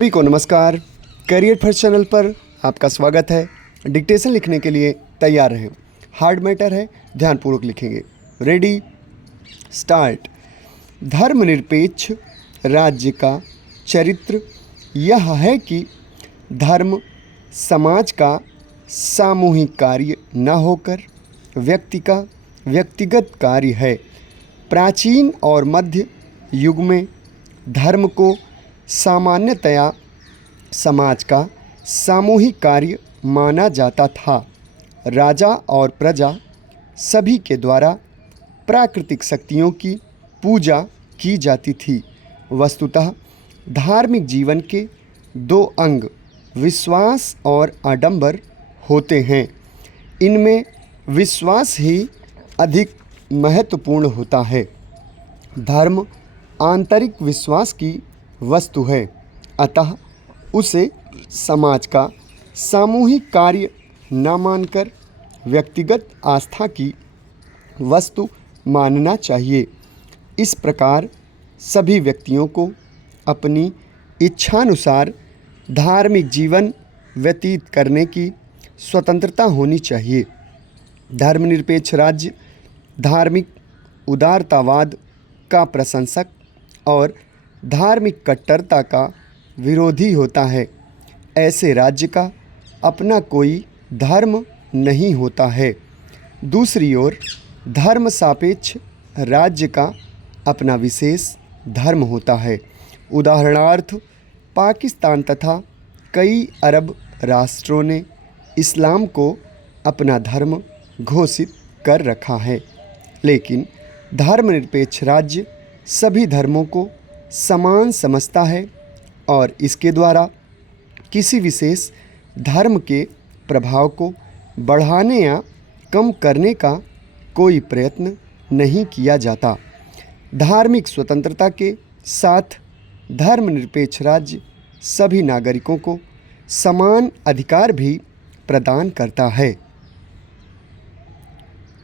सभी को नमस्कार। करियर फर्स्ट चैनल पर आपका स्वागत है। डिक्टेशन लिखने के लिए तैयार रहें। हार्ड मैटर है, ध्यानपूर्वक लिखेंगे। Ready, start. धर्मनिरपेक्ष राज्य का चरित्र यह है कि धर्म समाज का सामूहिक कार्य न होकर व्यक्ति का व्यक्तिगत कार्य है। प्राचीन और मध्य युग में धर्म को सामान्यतया समाज का सामूहिक कार्य माना जाता था। राजा और प्रजा सभी के द्वारा प्राकृतिक शक्तियों की पूजा की जाती थी। वस्तुतः धार्मिक जीवन के दो अंग विश्वास और आडंबर होते हैं। इनमें विश्वास ही अधिक महत्वपूर्ण होता है। धर्म आंतरिक विश्वास की वस्तु है, अतः उसे समाज का सामूहिक कार्य न मानकर व्यक्तिगत आस्था की वस्तु मानना चाहिए। इस प्रकार सभी व्यक्तियों को अपनी इच्छानुसार धार्मिक जीवन व्यतीत करने की स्वतंत्रता होनी चाहिए। धर्मनिरपेक्ष राज्य धार्मिक उदारतावाद का प्रशंसक और धार्मिक कट्टरता का विरोधी होता है। ऐसे राज्य का अपना कोई धर्म नहीं होता है। दूसरी ओर धर्म सापेक्ष राज्य का अपना विशेष धर्म होता है। उदाहरणार्थ पाकिस्तान तथा कई अरब राष्ट्रों ने इस्लाम को अपना धर्म घोषित कर रखा है, लेकिन धर्मनिरपेक्ष राज्य सभी धर्मों को समान समझता है और इसके द्वारा किसी विशेष धर्म के प्रभाव को बढ़ाने या कम करने का कोई प्रयत्न नहीं किया जाता। धार्मिक स्वतंत्रता के साथ धर्मनिरपेक्ष राज्य सभी नागरिकों को समान अधिकार भी प्रदान करता है।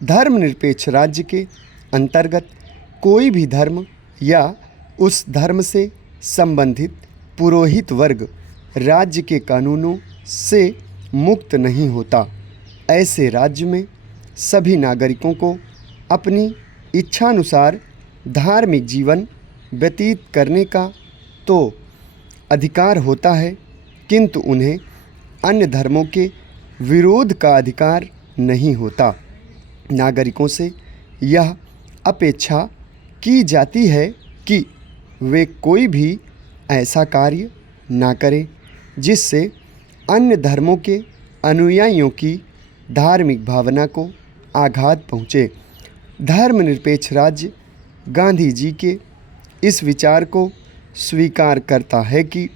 धर्मनिरपेक्ष राज्य के अंतर्गत कोई भी धर्म या उस धर्म से संबंधित पुरोहित वर्ग राज्य के कानूनों से मुक्त नहीं होता। ऐसे राज्य में सभी नागरिकों को अपनी इच्छानुसार धार्मिक जीवन व्यतीत करने का तो अधिकार होता है, किंतु उन्हें अन्य धर्मों के विरोध का अधिकार नहीं होता। नागरिकों से यह अपेक्षा की जाती है कि वे कोई भी ऐसा कार्य ना करें जिससे अन्य धर्मों के अनुयायियों की धार्मिक भावना को आघात पहुँचे। धर्मनिरपेक्ष राज्य गांधी जी के इस विचार को स्वीकार करता है कि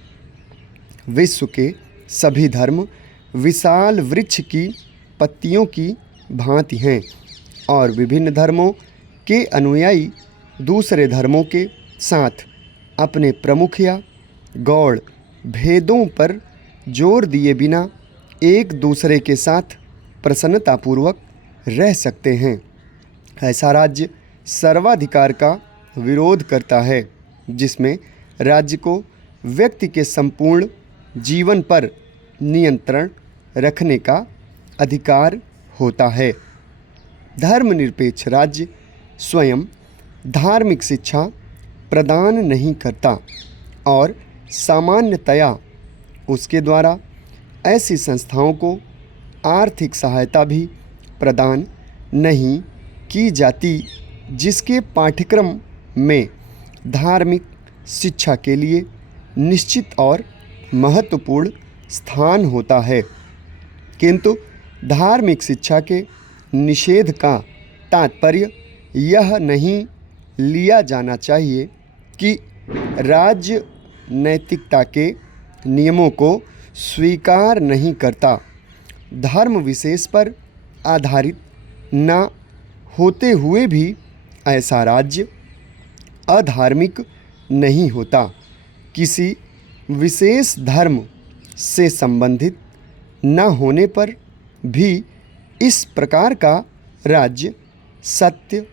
विश्व के सभी धर्म विशाल वृक्ष की पत्तियों की भांति हैं और विभिन्न धर्मों के अनुयायी दूसरे धर्मों के साथ अपने प्रमुख या गौड़ भेदों पर जोर दिए बिना एक दूसरे के साथ प्रसन्नतापूर्वक रह सकते हैं। ऐसा राज्य सर्वाधिकार का विरोध करता है, जिसमें राज्य को व्यक्ति के संपूर्ण जीवन पर नियंत्रण रखने का अधिकार होता है। धर्मनिरपेक्ष राज्य स्वयं धार्मिक शिक्षा प्रदान नहीं करता और सामान्यतया उसके द्वारा ऐसी संस्थाओं को आर्थिक सहायता भी प्रदान नहीं की जाती जिसके पाठ्यक्रम में धार्मिक शिक्षा के लिए निश्चित और महत्वपूर्ण स्थान होता है। किंतु धार्मिक शिक्षा के निषेध का तात्पर्य यह नहीं लिया जाना चाहिए कि राज्य नैतिकता के नियमों को स्वीकार नहीं करता। धर्म विशेष पर आधारित न होते हुए भी ऐसा राज्य अधार्मिक नहीं होता। किसी विशेष धर्म से संबंधित न होने पर भी इस प्रकार का राज्य सत्य,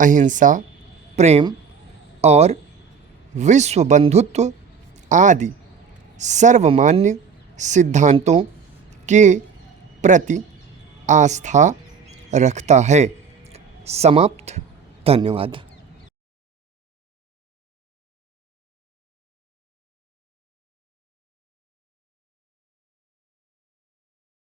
अहिंसा, प्रेम और विश्व बंधुत्व आदि सर्वमान्य सिद्धांतों के प्रति आस्था रखता है। समाप्त। धन्यवाद।